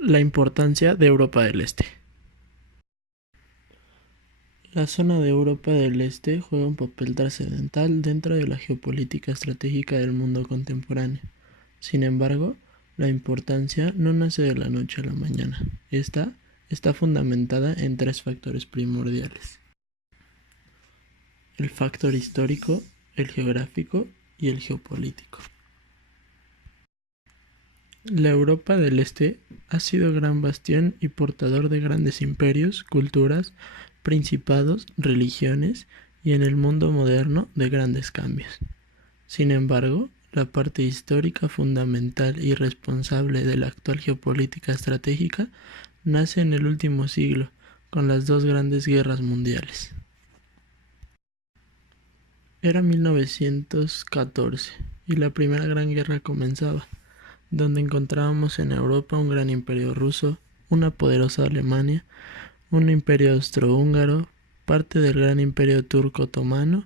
La importancia de Europa del Este. La zona de Europa del Este juega un papel trascendental dentro de la geopolítica estratégica del mundo contemporáneo. Sin embargo, la importancia no nace de la noche a la mañana. Esta está fundamentada en tres factores primordiales: el factor histórico, el geográfico y el geopolítico. La Europa del Este ha sido gran bastión y portador de grandes imperios, culturas, principados, religiones y en el mundo moderno de grandes cambios. Sin embargo, la parte histórica fundamental y responsable de la actual geopolítica estratégica nace en el último siglo, con las dos grandes guerras mundiales. Era 1914 y la Primera Gran Guerra comenzaba, donde encontrábamos en Europa un gran imperio ruso, una poderosa Alemania, un imperio austrohúngaro, parte del gran imperio turco otomano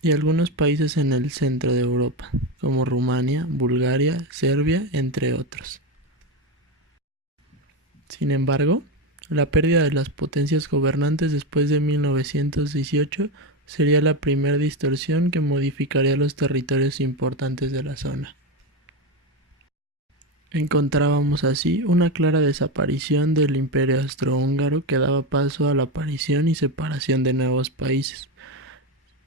y algunos países en el centro de Europa, como Rumania, Bulgaria, Serbia, entre otros. Sin embargo, la pérdida de las potencias gobernantes después de 1918 sería la primera distorsión que modificaría los territorios importantes de la zona. Encontrábamos así una clara desaparición del imperio austrohúngaro que daba paso a la aparición y separación de nuevos países,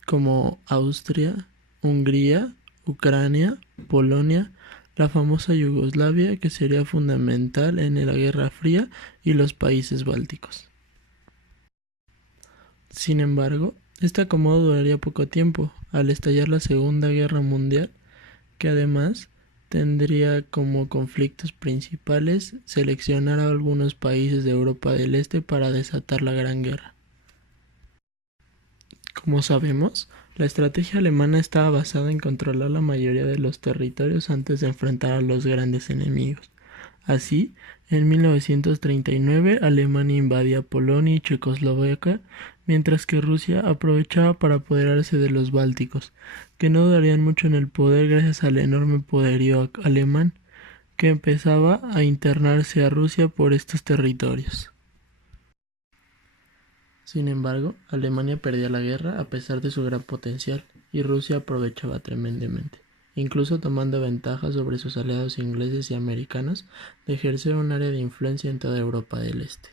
como Austria, Hungría, Ucrania, Polonia, la famosa Yugoslavia que sería fundamental en la Guerra Fría y los países bálticos. Sin embargo, este acomodo duraría poco tiempo, al estallar la Segunda Guerra Mundial, que además tendría como conflictos principales seleccionar a algunos países de Europa del Este para desatar la Gran Guerra. Como sabemos, la estrategia alemana estaba basada en controlar la mayoría de los territorios antes de enfrentar a los grandes enemigos. Así, en 1939 Alemania invadía Polonia y Checoslovaquia, mientras que Rusia aprovechaba para apoderarse de los bálticos, que no durarían mucho en el poder gracias al enorme poderío alemán, que empezaba a internarse a Rusia por estos territorios. Sin embargo, Alemania perdía la guerra a pesar de su gran potencial, y Rusia aprovechaba tremendamente, incluso tomando ventaja sobre sus aliados ingleses y americanos, de ejercer un área de influencia en toda Europa del Este.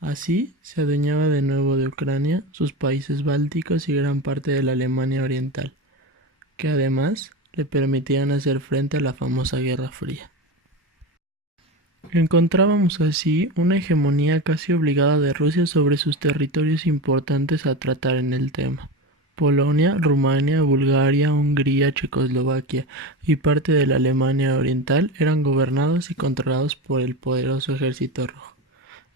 Así, se adueñaba de nuevo de Ucrania, sus países bálticos y gran parte de la Alemania oriental, que además le permitían hacer frente a la famosa Guerra Fría. Encontrábamos así una hegemonía casi obligada de Rusia sobre sus territorios importantes a tratar en el tema. Polonia, Rumania, Bulgaria, Hungría, Checoslovaquia y parte de la Alemania Oriental eran gobernados y controlados por el poderoso Ejército Rojo,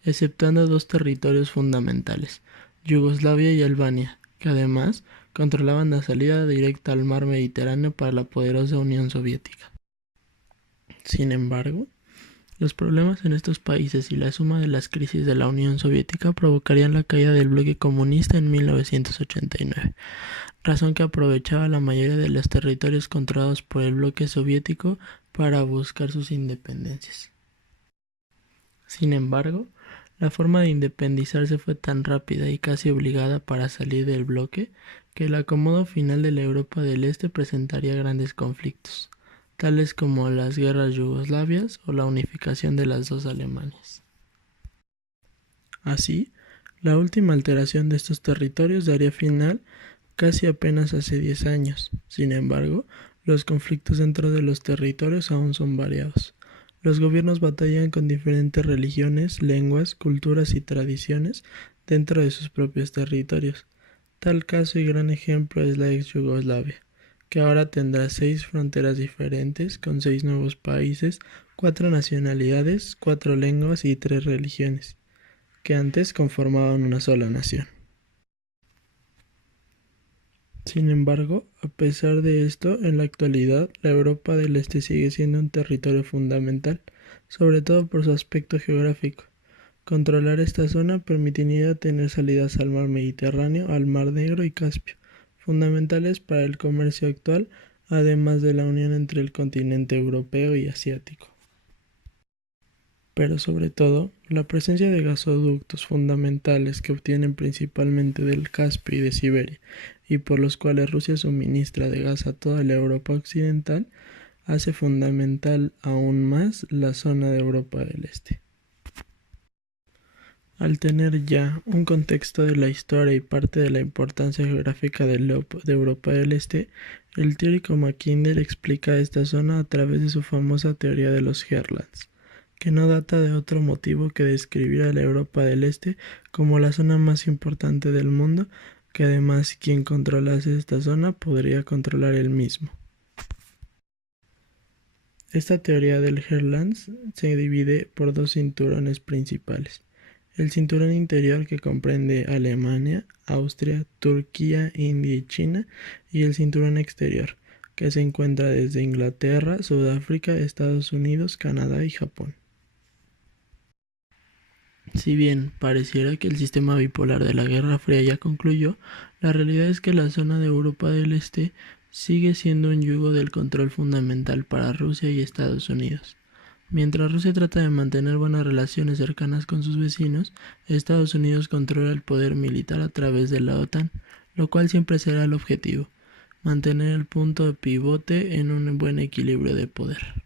exceptuando dos territorios fundamentales, Yugoslavia y Albania, que además controlaban la salida directa al mar Mediterráneo para la poderosa Unión Soviética. Sin embargo, los problemas en estos países y la suma de las crisis de la Unión Soviética provocarían la caída del bloque comunista en 1989, razón que aprovechaba la mayoría de los territorios controlados por el bloque soviético para buscar sus independencias. Sin embargo, la forma de independizarse fue tan rápida y casi obligada para salir del bloque que el acomodo final de la Europa del Este presentaría grandes conflictos, tales como las guerras yugoslavias o la unificación de las dos Alemanias. Así, la última alteración de estos territorios daría final casi apenas hace 10 años. Sin embargo, los conflictos dentro de los territorios aún son variados. Los gobiernos batallan con diferentes religiones, lenguas, culturas y tradiciones dentro de sus propios territorios. Tal caso y gran ejemplo es la ex Yugoslavia, que ahora tendrá 6 fronteras diferentes con 6 nuevos países, 4 nacionalidades, 4 lenguas y 3 religiones, que antes conformaban una sola nación. Sin embargo, a pesar de esto, en la actualidad, la Europa del Este sigue siendo un territorio fundamental, sobre todo por su aspecto geográfico. Controlar esta zona permitiría tener salidas al mar Mediterráneo, al mar Negro y Caspio, fundamentales para el comercio actual, además de la unión entre el continente europeo y asiático. pero sobre todo, la presencia de gasoductos fundamentales que obtienen principalmente del Caspio y de Siberia, y por los cuales Rusia suministra de gas a toda la Europa occidental, hace fundamental aún más la zona de Europa del Este. Al tener ya un contexto de la historia y parte de la importancia geográfica de Europa del Este, el teórico Mackinder explica esta zona a través de su famosa teoría de los Heartlands, que no data de otro motivo que describir a la Europa del Este como la zona más importante del mundo, que además quien controlase esta zona podría controlar el mismo. Esta teoría del Heartlands se divide por dos cinturones principales. El cinturón interior, que comprende Alemania, Austria, Turquía, India y China, y el cinturón exterior, que se encuentra desde Inglaterra, Sudáfrica, Estados Unidos, Canadá y Japón. Si bien pareciera que el sistema bipolar de la Guerra Fría ya concluyó, la realidad es que la zona de Europa del Este sigue siendo un yugo del control fundamental para Rusia y Estados Unidos. Mientras Rusia trata de mantener buenas relaciones cercanas con sus vecinos, Estados Unidos controla el poder militar a través de la OTAN, lo cual siempre será el objetivo: mantener el punto de pivote en un buen equilibrio de poder.